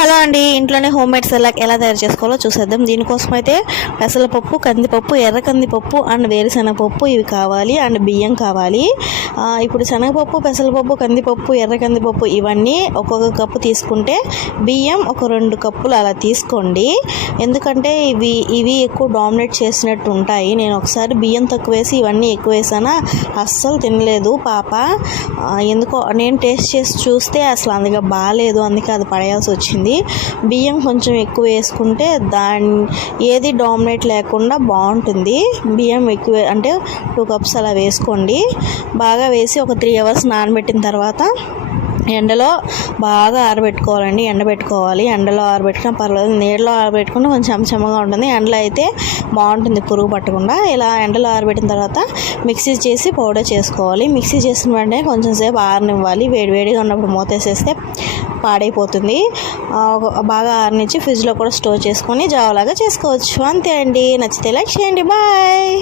Hello అండి, ఇంట్లోనే home made Cerelac ఎలా తయారు చేసుకోవాలో చూసేద్దాం. దీనికోసం అయితే పెసరపప్పు, కందిపప్పు, ఎర్ర కందిపప్పు అండ్ వేరుశనగపప్పు ఇవి కావాలి అండ్ బియ్యం కావాలి. ఇప్పుడు శనగపప్పు, పెసరపప్పు, కందిపప్పు, ఎర్ర కందిపప్పు ఇవన్నీ ఒక్కొక్క కప్పు తీసుకుంటే బియ్యం ఒక 2 కప్పులు అలా తీసుకోండి. ఎందుకంటే ఇవి ఎక్కువ డామినేట్ చేసినట్టు ఉంటాయి. నేను ఒకసారి బియ్యం తక్కువ వేసి ఇవన్నీ ఎక్కువ వేసానా, అస్సలు తినలేదు పాప. ఎందుకో నేను టేస్ట్ చేసి చూస్తే అసలు అందుగా బాగాలేదు, అందుకే అది పడేయాల్సి వచ్చింది. బియ్యం కొంచెం ఎక్కువ వేసుకుంటే ఏది డామినేట్ లేకుండా బాగుంటుంది. బియ్యం ఎక్కువ అంటే 2 కప్స్ అలా వేసుకోండి. బాగా వేసి ఒక 3 అవర్స్ నానబెట్టిన తర్వాత ఎండలో బాగా ఆరబెట్టుకోవాలండి. ఎండబెట్టుకోవాలి. ఎండలో ఆరబెట్టుకున్నా పర్లేదు, నీళ్ళలో ఆరబెట్టుకుంటే కొంచెం చెమ్మగా ఉంటుంది. ఎండలో అయితే బాగుంటుంది, పురుగు పట్టకుండా. ఇలా ఎండలో ఆరబెట్టిన తర్వాత మిక్సీ చేసి పౌడర్ చేసుకోవాలి. మిక్సీ చేసిన వెంటనే కొంచెం సేపు ఆరనివ్వాలి. వేడివేడిగా ఉన్నప్పుడు మూతేసేస్తే పాడైపోతుంది. బాగా ఆరనిచ్చి ఫ్రిడ్జ్లో కూడా స్టోర్ చేసుకొని జావలాగా చేసుకోవచ్చు. అంతే అండి. నచ్చితే లైక్ చేయండి. బాయ్.